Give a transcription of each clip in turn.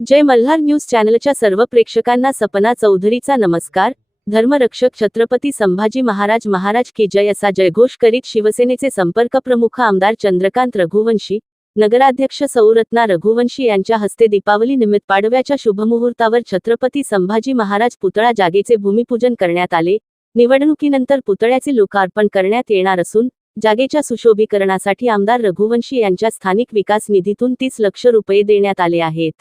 जय Malhar news चॅनलच्या सर्व प्रेक्षकांना सपना चौधरीचा नमस्कार. धर्मरक्षक छत्रपती संभाजी महाराज महाराज की जय असा जयघोष करीत शिवसेनेचे संपर्क प्रमुख आमदार चंद्रकांत रघुवंशी नगराध्यक्ष सौरत्ना रघुवंशी यांच्या हस्ते दीपावली निमित्त पाडव्याच्या शुभमुहूर्तावर छत्रपती संभाजी महाराज पुतळा जागेचे भूमिपूजन करण्यात आले. निवडणुकीनंतर पुतळ्याचे लोकार्पण करण्यात येणार असून जागेच्या सुशोभीकरणासाठी आमदार रघुवंशी यांच्या स्थानिक विकास निधीतून तीस लक्ष रुपये देण्यात आले आहेत.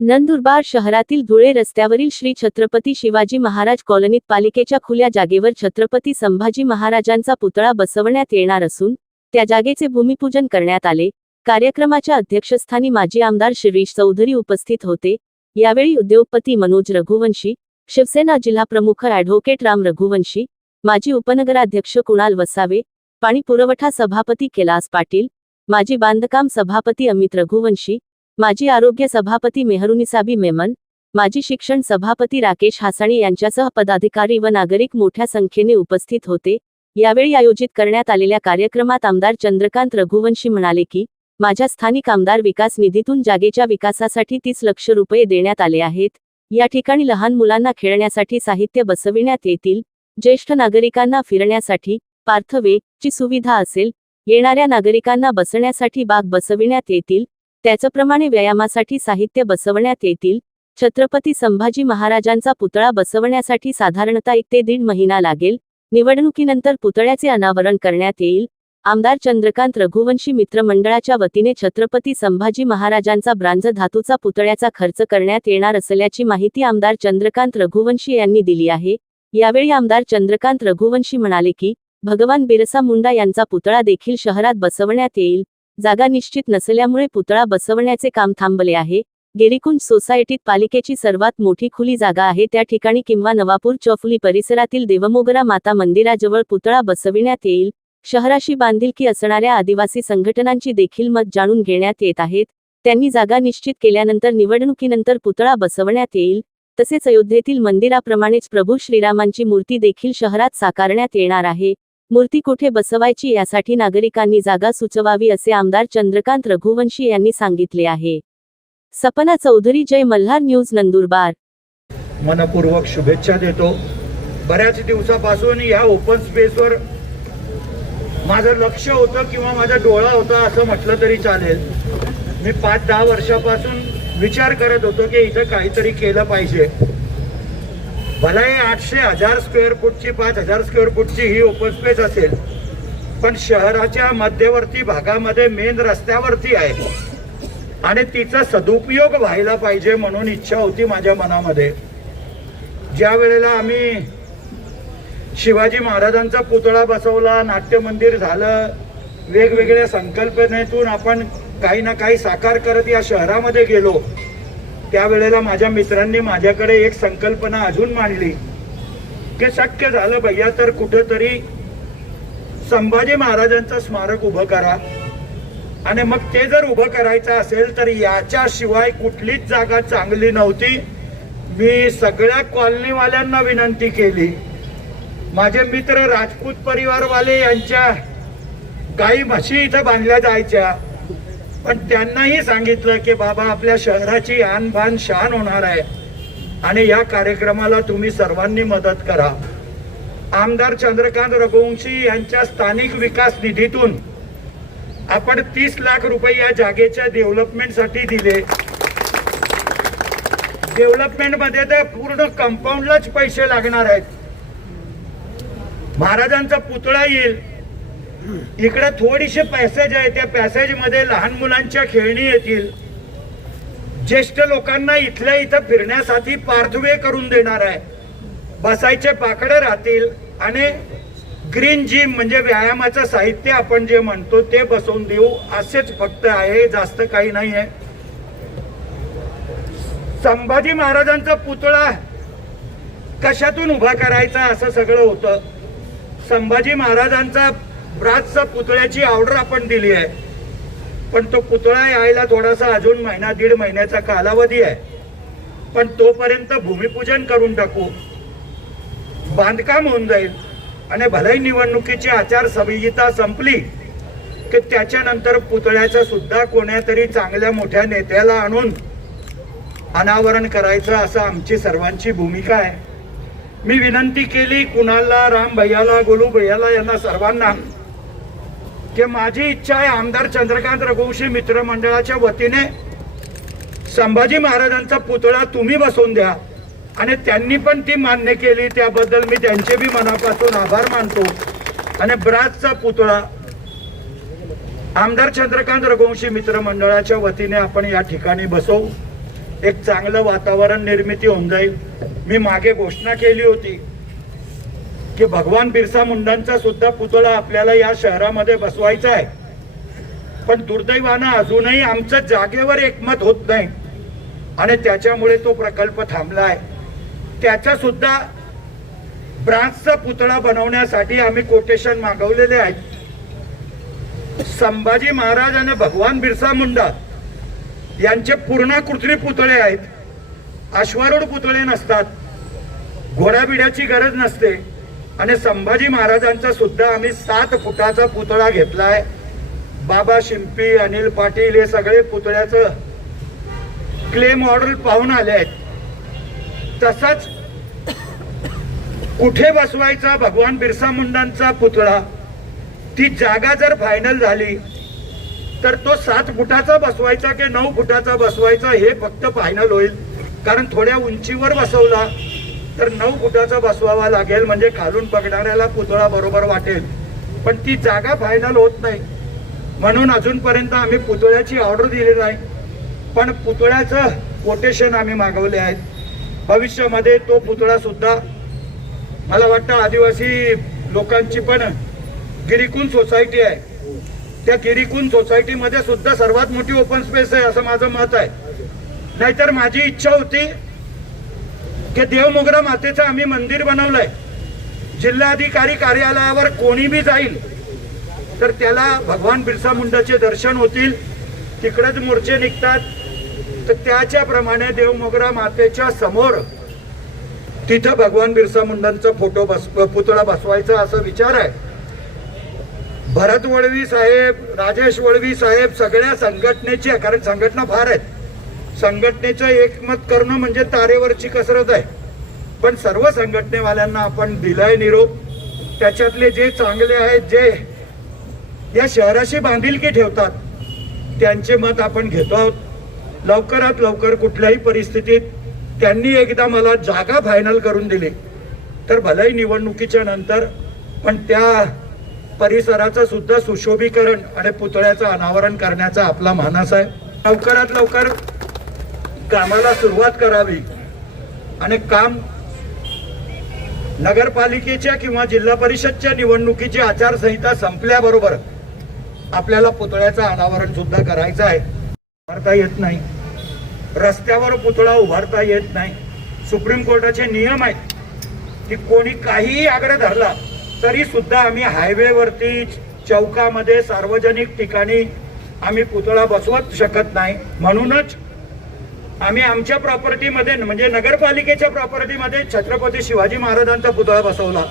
नंदुरबार शहरातील धुळे रस्त्यावरील श्री छत्रपती शिवाजी महाराज कॉलनीत पालिकेच्या खुल्या जागेवर छत्रपती संभाजी महाराजांचा पुतळा बसवण्यात येणार असून त्या जागेचे भूमिपूजन करण्यात आले. कार्यक्रमाच्या अध्यक्षस्थानी माजी आमदार शिरीष चौधरी उपस्थित होते. यावेळी उद्योगपती मनोज रघुवंशी शिवसेना जिल्हाप्रमुख ॲडव्होकेट राम रघुवंशी माजी उपनगराध्यक्ष कुणाल वसावे पाणी पुरवठा सभापती कैलास पाटील माजी बांधकाम सभापती अमित रघुवंशी माजी आरोग्य सभापती मेहरुनिसाबी मेमन माजी शिक्षण सभापती राकेश हासाणी यांच्यासह पदाधिकारी व नागरिक मोठ्या संख्येने उपस्थित होते. यावेळी आयोजित करण्यात आलेल्या कार्यक्रमात आमदार चंद्रकांत रघुवंशी म्हणाले की माझ्या स्थानिक आमदार विकास निधीतून जागेच्या विकासासाठी तीस लक्ष रुपये देण्यात आले आहेत. या ठिकाणी लहान मुलांना खेळण्यासाठी साहित्य बसविण्यात येतील. ज्येष्ठ नागरिकांना फिरण्यासाठी पार्थवे ची सुविधा असेल. येणाऱ्या नागरिकांना बसण्यासाठी बाग बसविण्यात येतील. त्याचप्रमाणे व्यायामासाठी साहित्य बसवण्यात येतील. छत्रपती संभाजी महाराजांचा पुतळा बसवण्यासाठी साधारणतः एक ते दीड महिना लागेल. निवडणुकीनंतर पुतळ्याचे अनावरण करण्यात येईल. आमदार चंद्रकांत रघुवंशी मित्रमंडळाच्या वतीने छत्रपती संभाजी महाराजांचा ब्रांझ धातूचा पुतळ्याचा खर्च करण्यात येणार असल्याची माहिती आमदार चंद्रकांत रघुवंशी यांनी दिली आहे. यावेळी आमदार चंद्रकांत रघुवंशी म्हणाले की भगवान बिरसा मुंडा यांचा पुतळा देखील शहरात बसवण्यात येईल. जागा निश्चित नसल्यामुळे पुतळा बसवण्याचे काम थांबले आहे. गेरीकुंज सोसायटीत पालिकेची सर्वात मोठी खुली जागा आहे. त्या ठिकाणी किंवा नवापूर चौफुली परिसरातील देवमोगरा माता मंदिराजवळ पुतळा बसविण्यात येईल. शहराशी बांधिलकी असणाऱ्या आदिवासी संघटनांची देखील मत जाणून घेण्यात येत आहेत. त्यांनी जागा निश्चित केल्यानंतर निवडणुकीनंतर पुतळा बसवण्यात येईल. तसेच अयोध्येतील मंदिराप्रमाणेच प्रभू श्रीरामांची मूर्ती देखील शहरात साकारण्यात येणार आहे. मूर्ती कुठे बसवायची यासाठी नागरिकांनी जागा सुचवावी असे आमदार चंद्रकांत रघुवंशी यांनी सांगितले आहे. सपना चौधरी जय मल्हार न्यूज नंदुरबार. मनपूर्वक शुभेच्छा देतो. बऱ्याच दिवसापासून या ओपन स्पेसवर माझं लक्ष होतं किंवा माझा डोळा होता असं म्हटलं तरी चालेल. मी पाच दहा वर्षापासून विचार करत होतो की इथं काहीतरी केलं पाहिजे. भलाही आठशे हजार स्क्वेअर फूटची पाच हजार स्क्वेअर फूटची ही ओपन स्पेस असेल. पण शहराच्या मध्यवर्ती भागामध्ये मेन रस्त्यावरती आहे. आणि तिचा सदुपयोग व्हायला पाहिजे म्हणून इच्छा होती माझ्या मनामध्ये. ज्या वेळेला आम्ही शिवाजी महाराजांचा पुतळा बसवला नाट्य मंदिर झालं वेगवेगळ्या संकल्पनेतून आपण काही ना काही साकार करत या शहरामध्ये गेलो. त्यावेळेला माझ्या मित्रांनी माझ्याकडे एक संकल्पना अजून मांडली. की शक्य झालं भैया तर कुठंतरी संभाजी महाराजांचं स्मारक उभं करा. आणि मग ते जर उभं करायचं असेल तर याच्याशिवाय कुठलीच जागा चांगली नव्हती. मी सगळ्या कॉलनीवाल्यांना विनंती केली. माझे मित्र राजपूत परिवारवाले यांच्या गाई म्हशी इथं बांधल्या जायच्या. पण त्यांनाही सांगितलं की बाबा आपल्या शहराची आणबाण शान होणार आहे. आणि या कार्यक्रमाला तुम्ही सर्वांनी मदत करा. आमदार चंद्रकांत रघुवंशी यांच्या स्थानिक विकास निधीतून आपण तीस लाख रुपये या जागेच्या डेव्हलपमेंटसाठी दिले. डेव्हलपमेंटमध्ये तर पूर्ण कंपाऊंडलाच पैसे लागणार आहेत. महाराजांचा पुतळा येईल. इकडे थोडीशी पॅसेज आहे. त्या पॅसेजमध्ये लहान मुलांच्या खेळणी येतील. ज्येष्ठ लोकांना इथल्या इथं फिरण्यासाठी पार्थवे करून देणार आहे. बसायचे पाकडे राहतील आणि ग्रीन जिम म्हणजे व्यायामाचं साहित्य आपण जे म्हणतो ते बसवून देऊ. असेच फक्त आहे जास्त काही नाही आहे संभाजी महाराजांचा पुतळा कशातून उभा करायचा असं सगळं होतं. संभाजी महाराजांचा ब्राजचा पुतळ्याची ऑर्डर आपण दिली आहे. पण तो पुतळा यायला थोडासा अजून महिना दीड महिन्याचा कालावधी आहे. पण तोपर्यंत भूमिपूजन करून टाकू. बांधकाम होऊन जाईल. आणि भलाई निवडणुकीची आचारसंहिता संपली की त्याच्यानंतर पुतळ्याचं सुद्धा कोण्यातरी चांगल्या मोठ्या नेत्याला आणून अनावरण करायचं असं आमची सर्वांची भूमिका आहे. मी विनंती केली कुणाला राम भैयाला गोलू भैयाला यांना सर्वांना की माझी इच्छा आहे आमदार चंद्रकांत रघुवंशी मित्रमंडळाच्या वतीने संभाजी महाराजांचा पुतळा तुम्ही बसवून द्या. आणि त्यांनी पण ती मान्य केली त्याबद्दल मी त्यांचे बी मनापासून आभार मानतो. आणि ब्राजचा पुतळा आमदार चंद्रकांत रघुवंशी मित्रमंडळाच्या वतीने आपण या ठिकाणी बसवू. एक चांगलं वातावरण निर्मिती होऊन जाईल. मी मागे घोषणा केली होती. की भगवान बिरसा मुंडांचा सुद्धा पुतळा आपल्याला या शहरामध्ये बसवायचा आहे. पण दुर्दैवानं अजूनही आमचं जागेवर एकमत होत नाही. आणि त्याच्यामुळे तो प्रकल्प थांबलाय त्याचा सुद्धा ब्रांचचा पुतळा बनवण्यासाठी आम्ही कोटेशन मागवलेले आहेत. संभाजी महाराज आणि भगवान बिरसा मुंडा यांचे पूर्णाकृत्री पुतळे आहेत. अश्वारूढ पुतळे नसतात. घोडाबिड्याची गरज नसते. आणि संभाजी महाराजांचा सुद्धा आम्ही सात फुटाचा पुतळा घेतलाय. बाबा शिंपी अनिल पाटील हे सगळे पुतळ्याचं क्ले मॉडेल पाहून आले आहेत. तसंच कुठे बसवायचा भगवान बिरसा मुंडांचा पुतळा? ती जागा जर फायनल झाली तर तो सात फुटाचा बसवायचा की नऊ फुटाचा बसवायचा हे फक्त फायनल होईल. कारण थोड्या उंचीवर बसवला. तर नऊ फुटाचा बसवावा लागेल म्हणजे खालून बघणाऱ्याला पुतळा बरोबर वाटेल. पण ती जागा फायनल होत नाही. म्हणून अजूनपर्यंत आम्ही पुतळ्याची ऑर्डर दिली नाही. पण पुतळ्याचं कोटेशन आम्ही मागवले आहेत. भविष्यामध्ये तो पुतळा सुद्धा मला वाटतं आदिवासी लोकांची पण गिरिकून सोसायटी आहे. त्या गिरिकून सोसायटीमध्ये सुद्धा सर्वात मोठी ओपन स्पेस आहे असं माझं मत आहे. नाहीतर माझी इच्छा होती की देवमोगरा मातेचं आम्ही मंदिर बनवलंय. जिल्हाधिकारी कार्यालयावर कोणी बी जाईल तर त्याला भगवान बिरसा मुंडाचे दर्शन होतील. तिकडेच मोर्चे निघतात. तर त्याच्याप्रमाणे देवमोगरा मातेच्या समोर तिथं भगवान बिरसा मुंडांचा फोटो बस पुतळा बसवायचा असा विचार आहे. भरत वळवी साहेब राजेश वळवी साहेब सगळ्या संघटनेची कारण संघटना फार आहेत. संघटनेचं एकमत करणं म्हणजे तारेवरची कसरत आहे. पण सर्व संघटनेवाल्यांना आपण दिलाय निरोप. त्याच्यातले जे चांगले आहेत जे या शहराशी बांधिलकी ठेवतात त्यांचे मत आपण घेतो आहोत. लवकरात लवकर कुठल्याही परिस्थितीत त्यांनी एकदा मला जागा फायनल करून दिली. तर भलाही निवडणुकीच्या नंतर पण त्या परिसराचं सुद्धा सुशोभीकरण आणि पुतळ्याचं अनावरण करण्याचा आपला मानस आहे. लवकरात लवकर कामाला सुरुवात करावी आणि काम नगरपालिकेच्या किंवा जिल्हा परिषदच्या निवडणुकीची आचारसंहिता संपल्याबरोबर आपल्याला पुतळ्याचं अनावरण सुद्धा करायचं आहे. उभारता येत नाही. रस्त्यावर पुतळा उभारता येत नाही. सुप्रीम कोर्टाचे नियम आहेत की कोणी काहीही आग्रह धरला तरी सुद्धा आम्ही हायवेवरती चौकामध्ये सार्वजनिक ठिकाणी आम्ही पुतळा बसवत शकत नाही. म्हणूनच आम्ही आमच्या प्रॉपर्टीमध्ये म्हणजे नगरपालिकेच्या प्रॉपर्टीमध्ये छत्रपती शिवाजी महाराजांचा पुतळा बसवला.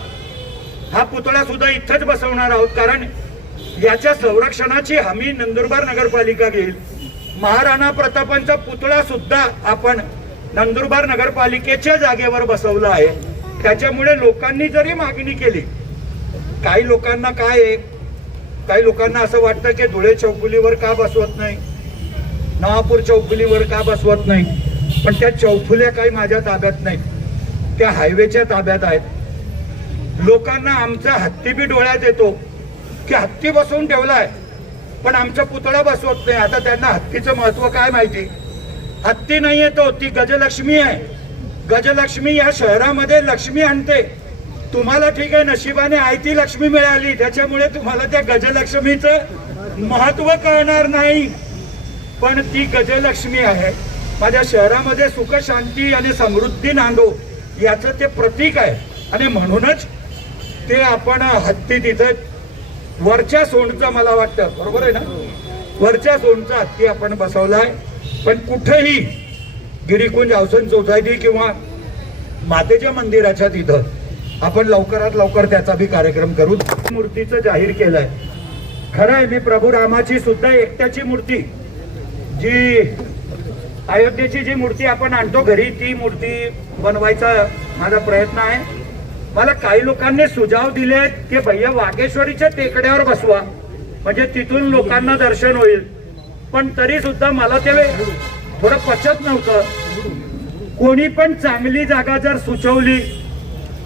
हा पुतळा सुद्धा इथंच बसवणार आहोत कारण याच्या संरक्षणाची हमी नंदुरबार नगरपालिका घेईल. महाराणा प्रतापांचा पुतळा सुद्धा आपण नंदुरबार नगरपालिकेच्या जागेवर बसवला आहे. त्याच्यामुळे लोकांनी जरी मागणी केली काही लोकांना काय आहे? काही लोकांना असं वाटतं की धुळे चौकुलीवर का बसवत नाही? नवापूर चौफुलीवर का बसवत नाही? पण त्या चौफुल्या काही माझ्या ताब्यात नाही त्या हायवेच्या ताब्यात आहेत. लोकांना आमचा हत्ती बी डोळ्यात येतो की हत्ती बसवून ठेवलाय पण आमचा पुतळा बसवत नाही. आता त्यांना हत्तीचं महत्त्व काय माहिती? हत्ती नाही येतो ती गजलक्ष्मी आहे. गजलक्ष्मी या शहरामध्ये लक्ष्मी आणते. तुम्हाला ठीक आहे नशिबाने आयती लक्ष्मी मिळाली. त्याच्यामुळे तुम्हाला त्या गजलक्ष्मीचं महत्त्व कळणार नाही. पण ती गजलक्ष्मी आहे. माझ्या शहरामध्ये सुख शांती आणि समृद्धी नांदो याचं ते प्रतीक आहे. आणि म्हणूनच ते आपण हत्ती तिथं वरच्या सोंडचा मला वाटतं. बरोबर आहे ना? वरच्या सोंडचा हत्ती आपण बसवलाय पण कुठेही गिरीकुंज हाऊसिंग सोसायटी किंवा मातेच्या मंदिराच्या तिथं आपण लवकरात लवकर त्याचा बी कार्यक्रम करू. मूर्तीचं जाहीर केलंय. खरं आहे मी प्रभू रामाची सुद्धा एकट्याची मूर्ती जी अयोध्येची जी मूर्ती आपण आणतो घरी ती मूर्ती बनवायचा माझा प्रयत्न आहे. मला काही लोकांनी सुझाव दिले की भैया वाघेश्वरीच्या टेकड्यावर बसवा. म्हणजे तिथून लोकांना दर्शन होईल. पण तरी सुद्धा मला ते थोडं पचत नव्हतं. कोणी पण चांगली जागा जर सुचवली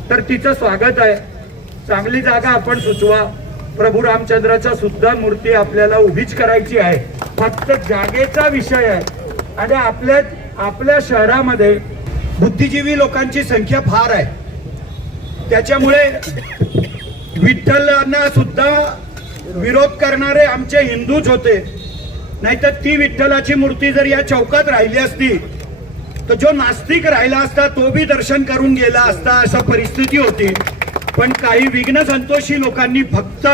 तर तिचं स्वागत आहे. चांगली जागा आपण सुचवा. प्रभू रामचंद्राच्या सुद्धा मूर्ती आपल्याला उभीच करायची आहे. फक्त जागेचा विषय आहे. आणि आपल्या आपल्या शहरामध्ये बुद्धिजीवी लोकांची संख्या फार आहे. त्याच्यामुळे विठ्ठलांना सुद्धा विरोध करणारे आमचे हिंदूच होते. नाहीतर ती विठ्ठलाची मूर्ती जर या चौकात राहिली असती तर जो नास्तिक राहिला असता तो बी दर्शन करून गेला असता अशा परिस्थिती होती. पण काही विघ्न संतोषी लोकांनी फक्त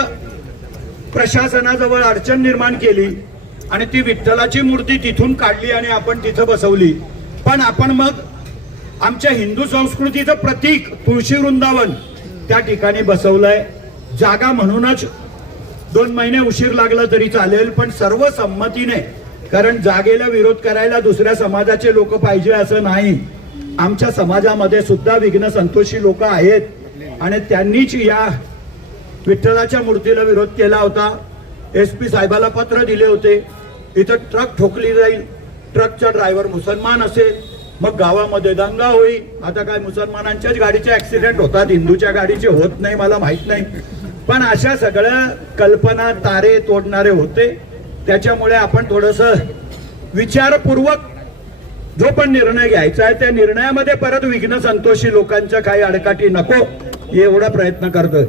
प्रशासनाजवळ अडचण निर्माण केली. आणि ती विठ्ठलाची मूर्ती तिथून काढली आणि आपण तिथं बसवली. पण आपण मग आमच्या हिंदू संस्कृतीचं प्रतीक तुळशी वृंदावन त्या ठिकाणी बसवलंय. जागा म्हणूनच दोन महिने उशीर लागला तरी चालेल पण सर्व संमतीने कारण जागेला विरोध करायला दुसऱ्या समाजाचे लोक पाहिजे असं नाही. आमच्या समाजामध्ये सुद्धा विघ्न संतोषी लोक आहेत. आणि त्यांनीच या विठ्ठलाच्या मूर्तीला विरोध केला होता. एस पी साहेबाला पत्र दिले होते. इथं ट्रक ठोकली जाईल. ट्रकचा ड्रायव्हर मुसलमान असेल. मग गावामध्ये दंगा होईल. आता काय मुसलमानांच्याच गाडीचे ऍक्सिडेंट होतात. हिंदूच्या गाडीचे होत नाही मला माहीत नाही. पण अशा सगळ्या कल्पना तारे तोडणारे होते. त्याच्यामुळे आपण थोडस विचारपूर्वक जो पण निर्णय घ्यायचा आहे त्या निर्णयामध्ये परत विघ्न संतोषी लोकांच्या काही अडकाठी नको. एवढा प्रयत्न करतोय.